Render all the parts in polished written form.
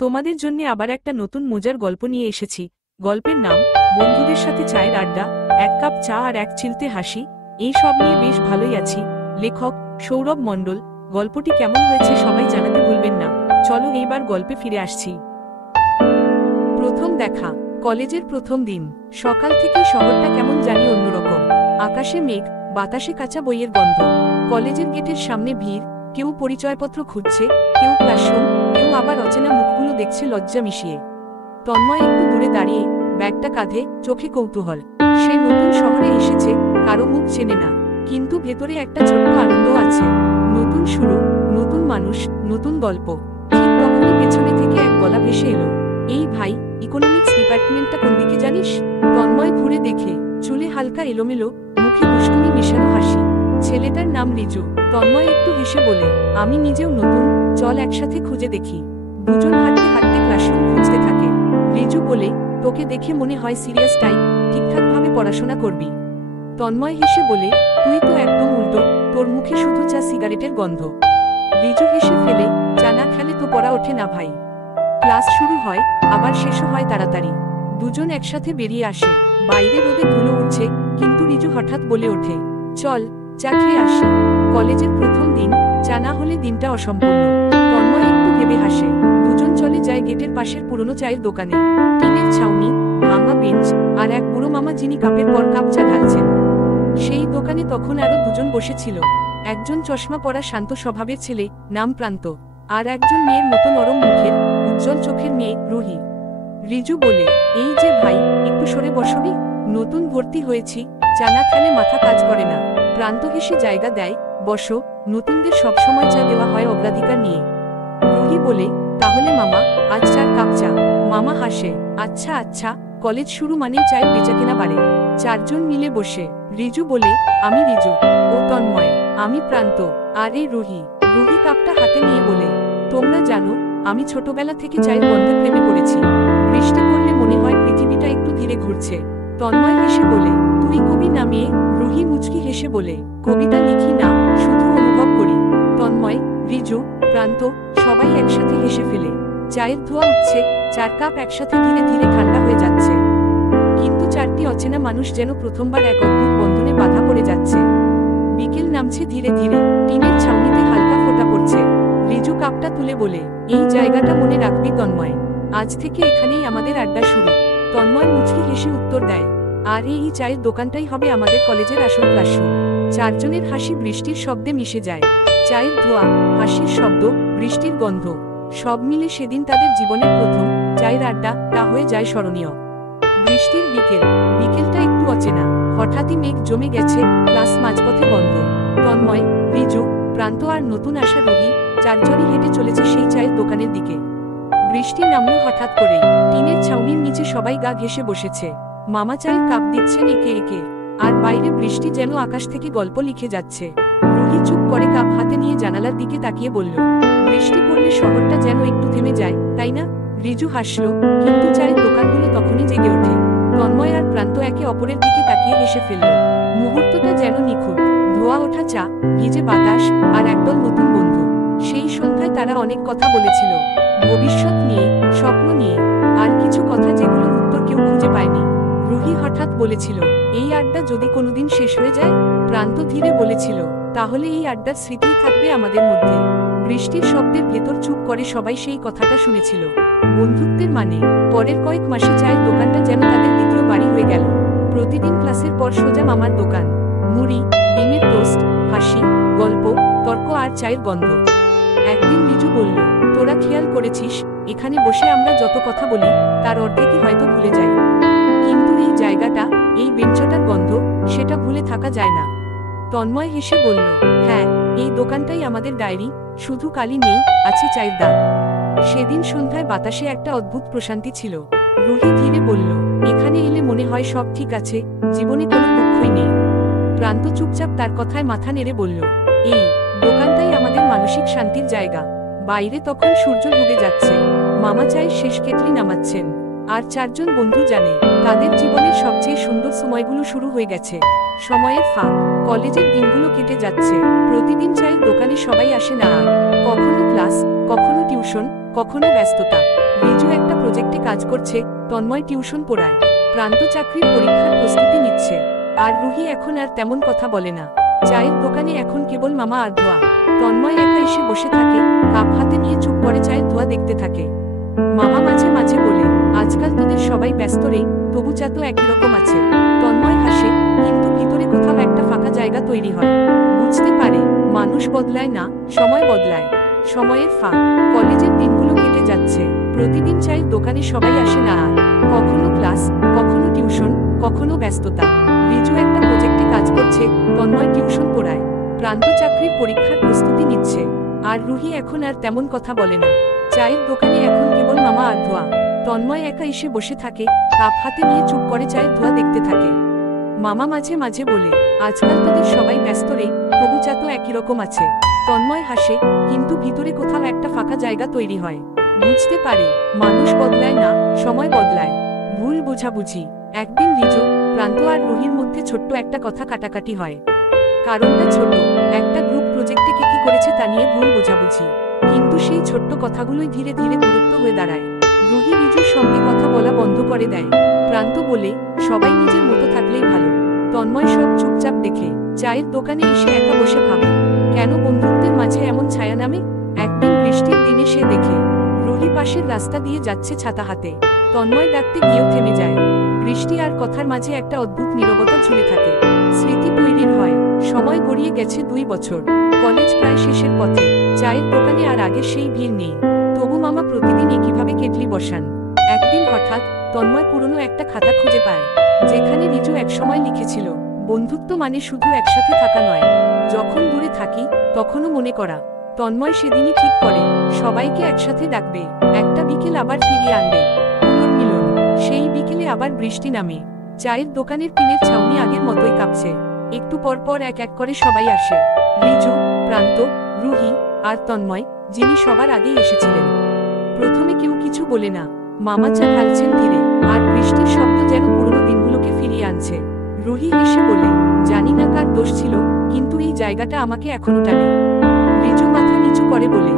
তোমাদের জন্য আবার একটা নতুন মজার গল্প নিয়ে এসেছি। গল্পের নাম বন্ধুদের সাথে চায়ের আড্ডা, এক কাপ চা আর এক চিলতে হাসি। এই সব নিয়ে বেশ ভালোই আছি। লেখক সৌরভ মণ্ডল। গল্পটি কেমন হয়েছে সবাই জানাতে ভুলবেন না। চলো এইবার গল্পে ফিরে আসছি। প্রথম দেখা। কলেজের প্রথম দিন। সকাল থেকে শহরটা কেমন জানি অন্যরকম। আকাশে মেঘ, বাতাসে কাঁচা বইয়ের গন্ধ। কলেজের গেটের সামনে ভিড়, কেউ পরিচয়পত্র খুঁজছে, কেউ ক্লাসরুম, কেউ আবার অচেনা মুখগুলো দেখছে লজ্জা মিশিয়ে। তন্ময় একটু দূরে দাঁড়িয়ে, ব্যাগটা কাঁধে, চোখে কৌতূহল। সে নতুন শহরে এসেছে, কারো মুখ চেনে না, কিন্তু ভেতরে একটা ছোট্ট আনন্দ আছে। নতুন শুরু, নতুন মানুষ, নতুন গল্প। ঠিক তখনই পেছনে থেকে এক গলা ভেসে এলো, এই ভাই, ইকোনমিক্স ডিপার্টমেন্টটা কোন দিকে জানিস? তন্ময় ঘুরে দেখে, চুলে হালকা এলোমেলো, মুখে দুষ্টুমি মেশানো হাসি। ছেলেটার নাম রিজু। তন্ময় একটু হেসে বলে, আমি নিজেও নতুন, চল একসাথে খুঁজে দেখি। দুজন হাঁটতে হাঁটতে ক্লাসরুম খুঁজতে থাকে। রিজু বলে, তোকে দেখে মনে হয় সিরিয়াস টাইপ, ঠিকঠাকভাবে পড়াশোনা করবি। তন্ময় হেসে বলে, তুই তো একদম উল্টো, তোর মুখে শুধু চা সিগারেটের গন্ধ। রিজু হেসে ফেলে, চা না খেলে তো পড়া ওঠে না ভাই। ক্লাস শুরু হয়, আবার শেষও হয় তাড়াতাড়ি। দুজন একসাথে বেরিয়ে আসে। বাইরে রোদে ধুলো উঠছে, কিন্তু রিজু হঠাৎ বলে ওঠে, চল চা খেয়ে আসি। কলেজের প্রথম দিন, চা না হলে দিনটা অসম্পূর্ণ। তন্ময় একটু ভেবে হাসে। দুজন চলে যায় গেটের পাশের পুরনো চায়ের দোকানে। টিনের ছাউনি, ভাঙা বেঞ্চ, আর এক বুড়ো মামা যিনি কাপের পর কাপ চা ঢালছেন। সেই দোকানে তখন আরো দুজন বসেছিল। একজন চশমা পরা শান্ত স্বভাবের ছেলে, নাম প্রান্ত, আর একজন মেয়ের মতো নরম মুখের, উজ্জ্বল চোখের মেয়ে, রুহি। রিজু বলে, এই যে ভাই, একটু সরে বসবি? নতুন ভর্তি হয়েছি, চা না খেলে মাথা কাজ করে না। প্রান্ত হেসে জায়গা দেয়, বসো, নতুনদের সবসময় চা দেওয়া হয় অগ্রাধিকার নিয়ে। রুহি বলে, তাহলে মামা, আজ 4 কাপ চা। মামা হাসে, আচ্ছা আচ্ছা। কলেজ শুরু মানেই চায়ের বেচাকেনা বাড়ে। চারজন মিলে বসে। রিজু বলে, আমি রিজু। ও তন্ময়। আমি প্রান্ত। আর এই রুহি। রুহি কাপটা হাতে নিয়ে বলে, তোমরা জানো, আমি ছোটবেলা থেকে চায়ের গন্ধে প্রেমে পড়েছি। বৃষ্টি পড়লে মনে হয় পৃথিবীটা একটু ধীরে ঘুরছে। তন্ময় হেসে বলে, তুই কবি না মেয়ে? রুহি মুচকি হেসে বলে, কবিতা লিখি না, শুধু অনুভব করি। তন্ময়, রিজু, প্রান্ত সবাই একসাথে হেসে ফেলে। চায়ের ধোঁয়া উঠছে, 4 কাপ একসাথে ধীরে ধীরে ঠান্ডা হয়ে যাচ্ছে। কিন্তু 4টি অচেনা মানুষ যেন প্রথমবার এক অদ্ভুত বন্ধনে বাধা পড়ে যাচ্ছে। বিকেল নামছে ধীরে ধীরে, টিনের ছাউনিতে হালকা ফোঁটা পড়ছে। রিজু কাপটা তুলে বলে, এই জায়গাটা মনে রাখবি তন্ময়, আজ থেকে এখানেই আমাদের আড্ডা শুরু। তন্ময় মুচকি হেসে উত্তর দেয়, আর এই চায়ের দোকানটাই হবে আমাদের কলেজের আসল ক্লাসরুম। চারজনের হাসি বৃষ্টির শব্দে মিশে যায়। চায়ের ধোঁয়া, হাসির শব্দ, বৃষ্টির গন্ধ, সব মিলে সেদিন তাদের জীবনের প্রথম চায়ের আড্ডা হয়ে যায় স্মরণীয়। বৃষ্টির বিকেল। বিকেলটা একটু অচেনা। হঠাৎই মেঘ জমে গেছে, ক্লাস মাঝপথে বন্ধ। তন্ময়, রিজু, প্রান্ত আর নতুন আসা রুহি চারজনই হেঁটে চলেছে সেই চায়ের দোকানের দিকে। বৃষ্টি নামলো হঠাৎ করে। টিনের ছাউনির নিচে সবাই গা ঘেঁষে বসেছে। মামা চায়ের কাপ দিচ্ছেন একে একে, আর বাইরে বৃষ্টি যেন আকাশ থেকে গল্প লিখে যাচ্ছে। রুহি চুপ করে কাপ হাতে নিয়ে জানালার দিকে তাকিয়ে বলল, বৃষ্টি পড়লে শহরটা যেন একটু থেমে যায়, তাই না? রিজু হাসল, কিন্তু চায়ের দোকানগুলো তখনই জেগে ওঠে। তন্ময় আর প্রান্ত একে অপরের দিকে তাকিয়ে হেসে ফেলল। মুহূর্তটা যেন নিখুঁত। ধোয়া ওঠা চা, ভিজে বাতাস, আর একদল নতুন বন্ধু। সেই সন্ধ্যায় তারা অনেক কথা বলেছিল, ভবিষ্যৎ নিয়ে, স্বপ্ন নিয়ে, আর কিছু কথা যেগুলোর উত্তর কেউ খুঁজে পায়নি। রুহি হঠাৎ বলেছিল, এই আড্ডা যদি কোনোদিন শেষ হয়ে যায়? প্রান্ত ধীরে বলেছিল, তাহলে এই আড্ডার স্মৃতিই থাকবে আমাদের মধ্যে। বৃষ্টির শব্দের ভেতর চুপ করে সবাই সেই কথাটা শুনেছিল। বন্ধুত্বের মানে। পরের কয়েক মাসে চায়ের দোকানটা যেন তাদের দ্বিতীয় বাড়ি হয়ে গেল। প্রতিদিন ক্লাসের পর সোজা মামার দোকান। মুড়ি, ডিমের টোস্ট, হাসি, গল্প, তর্ক আর চায়ের গন্ধ। একদিন রিজু বলল, তোরা খেয়াল করেছিস, এখানে বসে আমরা যত কথা বলি, তার অর্ধেকই হয়তো ভুলে যাই। কিন্তু এই জায়গাটা, এই বেঞ্চটার গন্ধ, সেটা ভুলে থাকা যায় না। তন্ময় হেসে বলল, হ্যাঁ, এই দোকানটাই আমাদের ডায়েরি, শুধু কালি নেই, আছে চায়ের দাগ। সেদিন সন্ধ্যায় বাতাসে একটা অদ্ভুত প্রশান্তি ছিল। রুহি ধীরে বলল, এখানে এলে মনে হয় সব ঠিক আছে, জীবনে কোনো দুঃখই নেই। প্রান্ত চুপচাপ তার কথায় মাথা নেড়ে বলল, এই দোকানটাই আমাদের মানসিক শান্তির জায়গা। বাইরে তখন সূর্য ডুবে যাচ্ছে। মামা চায়ের শেষ কেটলি নামাচ্ছেন। আর চারজন বন্ধু জানে, তাদের জীবনের সবচেয়ে সুন্দর সময়গুলো শুরু হয়ে গেছে। সময়ের ফাঁক। কলেজের দিনগুলো কেটে যাচ্ছে। প্রতিদিন চায়ের দোকানে সবাই আসে না আর। কখনো ক্লাস, কখনো টিউশন, কখনো ব্যস্ততা। কাজ করছে, তন্ময় টিউশন পড়ায়, প্রান্ত চাকরির পরীক্ষার প্রস্তুতি নিচ্ছে। আর রুহি এখন আর তেমন কথা বলে না। চায়ের দোকানে এখন কেবল মামা আর ধোয়া। তন্ময় একা এসে বসে থাকে, কাপ হাতে নিয়ে চুপ করে চায়ের ধোয়া দেখতে থাকে। মামা মাঝে মাঝে বলে, আজকাল তোদের সবাই ব্যস্ত রে, তবু চা তো একই রকম আছে। তন্ময় হাসে, কিন্তু ভিতরে কোথাও একটা ফাঁকা জায়গা তৈরি হয়। বুঝতে পারে মানুষ বদলায় না, সময় বদলায়। সময়ের ফাঁক, কলেজের দিনগুলো কেটে যাচ্ছে। প্রতিদিন চায়ের দোকানে সবাই আসে না আর। কখনো ক্লাস, কখনো টিউশন, কখনো ব্যস্ততা। রিজু একটা প্রজেক্টে কাজ করছে, তন্ময় টিউশন পড়ায়, প্রান্ত চাকরির পরীক্ষার প্রস্তুতি নিচ্ছে। আর রুহি এখন আর তেমন কথা বলে না। চায়ের দোকানে এখন কেবল মামা আর ধোয়া। তন্ময় একা এসে বসে থাকে, কাপ হাতে নিয়ে চুপ করে চায়ের ধোয়া দেখতে থাকে। মামা মাঝে মাঝে বলে, আজকাল তোদের সবাই ব্যস্ত রে, তবু চা তো একই রকম আছে। তন্ময় হাসে, কিন্তু ভিতরে কোথাও একটা ফাঁকা জায়গা তৈরি হয়। বুঝতে পারে মানুষ বদলায় না, সময় বদলায়। ভুল বোঝাবুঝি। একদিন রিজু, প্রান্ত আর রুহির মধ্যে ছোট্ট একটা কথা কাটাকাটি হয়। কারণটা ছোট, একটা গ্রুপ প্রজেক্টে কে কি করেছে তা নিয়ে ভুল বোঝাবুঝি। কিন্তু সেই ছোট্ট কথাগুলোই ধীরে ধীরে গুরুত্ব হয়ে দাঁড়ায়। রুহি রিজুর সঙ্গে কথা বলা বন্ধ করে দেয়। প্রান্ত বলে, সবাই নিজের মতো থাকলেই ভালো। তন্ময় সব চুপচাপ দেখে চায়ের দোকানে এসে একা বসে ভাবে, কেন বন্ধুত্বের মাঝে এমন ছায়া নামে। একদিন বৃষ্টির দিনে সে দেখে রুহি পাশের রাস্তা দিয়ে যাচ্ছে ছাতা হাতে। তন্ময় ডাকতে গিয়েও থেমে যায়। বৃষ্টি আর কথার মাঝে একটা অদ্ভুত নীরবতা ঝুলে থাকে। স্মৃতি তৈরির হয়। সময় গড়িয়ে গেছে 2 বছর। কলেজ প্রায় শেষের পথে। চায়ের দোকানে আর আগের সেই ভিড় নেই। তবু মামা প্রতিদিন একইভাবে কেটলি বসান। একদিন হঠাৎ তন্ময় পুরনো একটা খাতা খুঁজে পায়, যেখানে রিজু একসময় লিখেছিল, বন্ধুত্ব মানে শুধু একসাথে থাকা নয়, যখন দূরে থাকি তখনও মনে করা। তন্ময় সেদিনই ঠিক করে সবাইকে একসাথে ডাকবে, একটা বিকেল আবার ফিরিয়ে আনবে। পুনর্মিলন। সেই বিকেলে আবার বৃষ্টি নামে। চায়ের দোকানের টিনের ছাউনি আগের মতোই কাঁপছে। একটু পর পর এক এক করে সবাই আসে। রিজু, প্রান্ত, রুহি আর তন্ময়, যিনি সবার আগেই এসেছিলেন। প্রথমে কেউ কিছু বলে না। মামা চা ঢালছেন ধীরে, আর বৃষ্টির শব্দ যেন পুরনো দিনগুলোকে ফিরিয়ে আনছে। রুহি হেসে বলে, জানি না কার দোষ ছিল, কিন্তু এই জায়গাটা আমাকে এখনো টানে। রিজু মাথা নিচু করে বলে,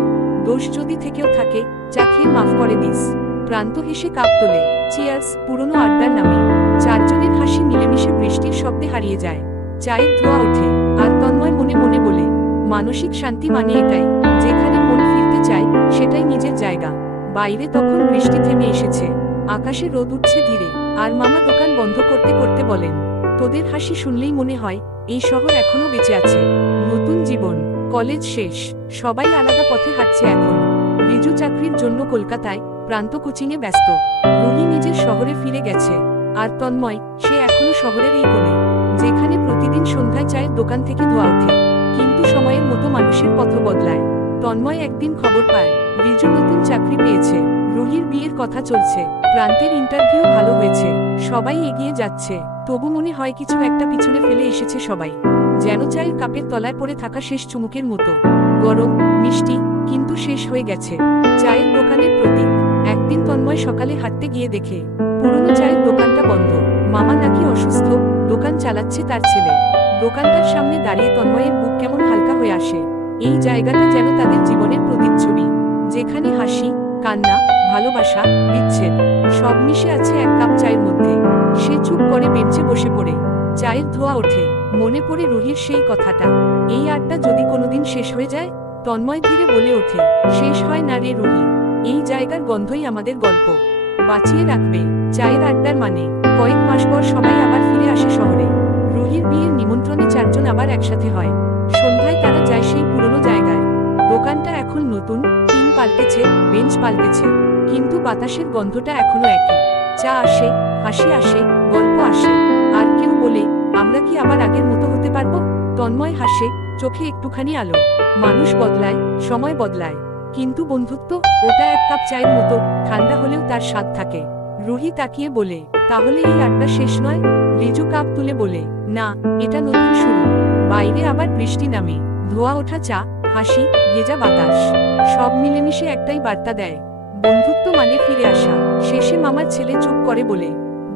দোষ যদি থেকেও থাকে, চা খেয়ে মাফ করে দিস। প্রান্ত হেসে কাপ তোলে। চিয়ার্স। পুরনো আড্ডার নামে চারজনের হাসি মিলেমিশে বৃষ্টির শব্দে হারিয়ে যায়। চায়ের ধোঁয়া ওঠে, আর তন্ময় মনে মনে বলে, মানসিক শান্তি মানে এটাই, যেখানে মন ফিরতে চায় সেটাই নিজের জায়গা। বাইরে তখন বৃষ্টি থেমে এসেছে। আকাশে রোদ উঠছে ধীরে, আর মামা দোকান বন্ধ করতে করতে বলেন, তোদের হাসি শুনলেই মনে হয় এই শহর এখনো বেঁচে আছে। নতুন জীবন। কলেজ শেষ, সবাই আলাদা পথে হাঁটছে এখন। রিজু চাকরির জন্য কলকাতায়, প্রান্ত কোচিংয়ে ব্যস্ত। রুহি নিজের শহরে ফিরে গেছে। আর তন্ময়, সে এখনো শহরের এই কোণে, যেখানে প্রতিদিন সন্ধ্যায় চায়ের দোকান থেকে ধোয়া ওঠে। কিন্তু সময়ের মতো মানুষের পথ বদলায়। তন্ময় একদিন খবর পায় রিজু নতুন চাকরি পেয়েছে, রুহির বিয়ের কথা চলছে, প্রান্তের ইন্টারভিউ ভালো হয়েছে। সবাই এগিয়ে যাচ্ছে, তবু মনে হয় কিছু একটা পিছনে ফেলে এসেছে সবাই। যেন চায়ের কাপের তলায় পড়ে থাকা শেষ চুমুকের মতো। গরম, মিষ্টি, কিন্তু শেষ হয়ে গেছে। চায়ের দোকানের প্রতীক। একদিন তন্ময় সকালে হাঁটতে গিয়ে দেখে পুরনো চায়ের দোকানটা বন্ধ। মামা নাকি অসুস্থ, দোকান চালাচ্ছে তার ছেলে। দোকানটার সামনে দাঁড়িয়ে তন্ময়ের বুক কেমন হালকা হয়ে আসে। এই জায়গাটা যেন তাদের জীবনের প্রতিচ্ছবি, যেখানে হাসি, কান্না, ভালোবাসা, বিচ্ছেদ সব মিশে আছে এক কাপ চায়ের মধ্যে। সে চুপ করে বেঞ্চে বসে পড়ে। চায়ের ধোঁয়া ওঠে। মনে পড়ে রুহির সেই কথাটা, এই আড্ডা যদি কোনোদিন শেষ হয়ে যায়। তন্ময় ধীরে বলে ওঠে, শেষ হয় না রে রুহি, এই জায়গার গন্ধই আমাদের গল্প বাঁচিয়ে রাখবে। চায়ের আড্ডার মানে। কয়েক মাস পর সবাই আবার ফিরে আসে শহরে। রুহির বিয়ের নিমন্ত্রণে চারজন আবার একসাথে হয়। সন্ধ্যায় তারা যায় সেই পুরনো জায়গায়। দোকানটা এখন নতুন, টিন পাল্টেছে, বেঞ্চ পাল্টেছে, কিন্তু বাতাসের গন্ধটা এখনো একই। চা আসে, হাসি আসে, গল্প আসে। আর কেউ বলে, আমরা কি আবার আগের মতো হতে পারবো? তন্ময় হাসে, চোখে একটুখানি আলো। মানুষ বদলায়, সময় বদলায়, কিন্তু বন্ধুত্ব, ওটা এক কাপ চায়ের মতো, ঠান্ডা হলেও তার স্বাদ থাকে। রুহি তাকিয়ে বলে, তাহলে এই আড্ডা শেষ নয়? রিজু কাপ তুলে বলে, না, এটা নতুন শুরু। বাইরে আবার বৃষ্টি নামে। ধোয়া ওঠা চা, হাসি, ভেজা বাতাস সব মিলেমিশে একটাই বার্তা দেয়, বন্ধুত্ব মানে ফিরে আসা। শেষে মামার ছেলে চুপ করে বলে,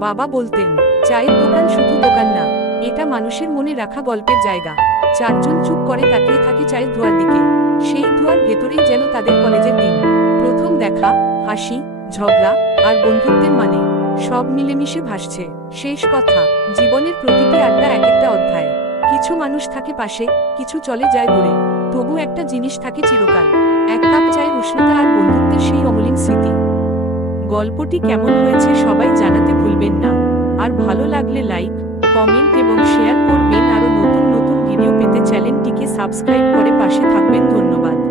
বাবা বলতেন, চায়ের দোকান শুধু দোকান না, এটা মানুষের মনে রাখা গল্পের জায়গা। চারজন চুপ করে তাকিয়ে থাকে চায়ের ধোয়ার দিকে। সেই ধোয়ার ভেতরেই যেন তাদের কলেজের দিন, প্রথম দেখা, হাসি, ঝগড়া আর বন্ধুত্বের মানে সব মিলেমিশে ভাসছে। শেষ কথা, জীবনের প্রতিটি আড্ডা এক একটা অধ্যায়। কিছু মানুষ থাকে পাশে, কিছু চলে যায় দূরে, তবু একটা জিনিস থাকে চিরকাল, এক কাপ চায়ের উষ্ণতা আর বন্ধুত্বের সেই অমলিন স্মৃতি। গল্পটি কেমন হয়েছে সবাই জানাতে ভুলবেন না। আর ভালো লাগলে লাইক, কমেন্ট এবং শেয়ার করবেন। আরও নতুন নতুন ভিডিও পেতে চ্যানেলটিকে সাবস্ক্রাইব করে পাশে থাকবেন। ধন্যবাদ।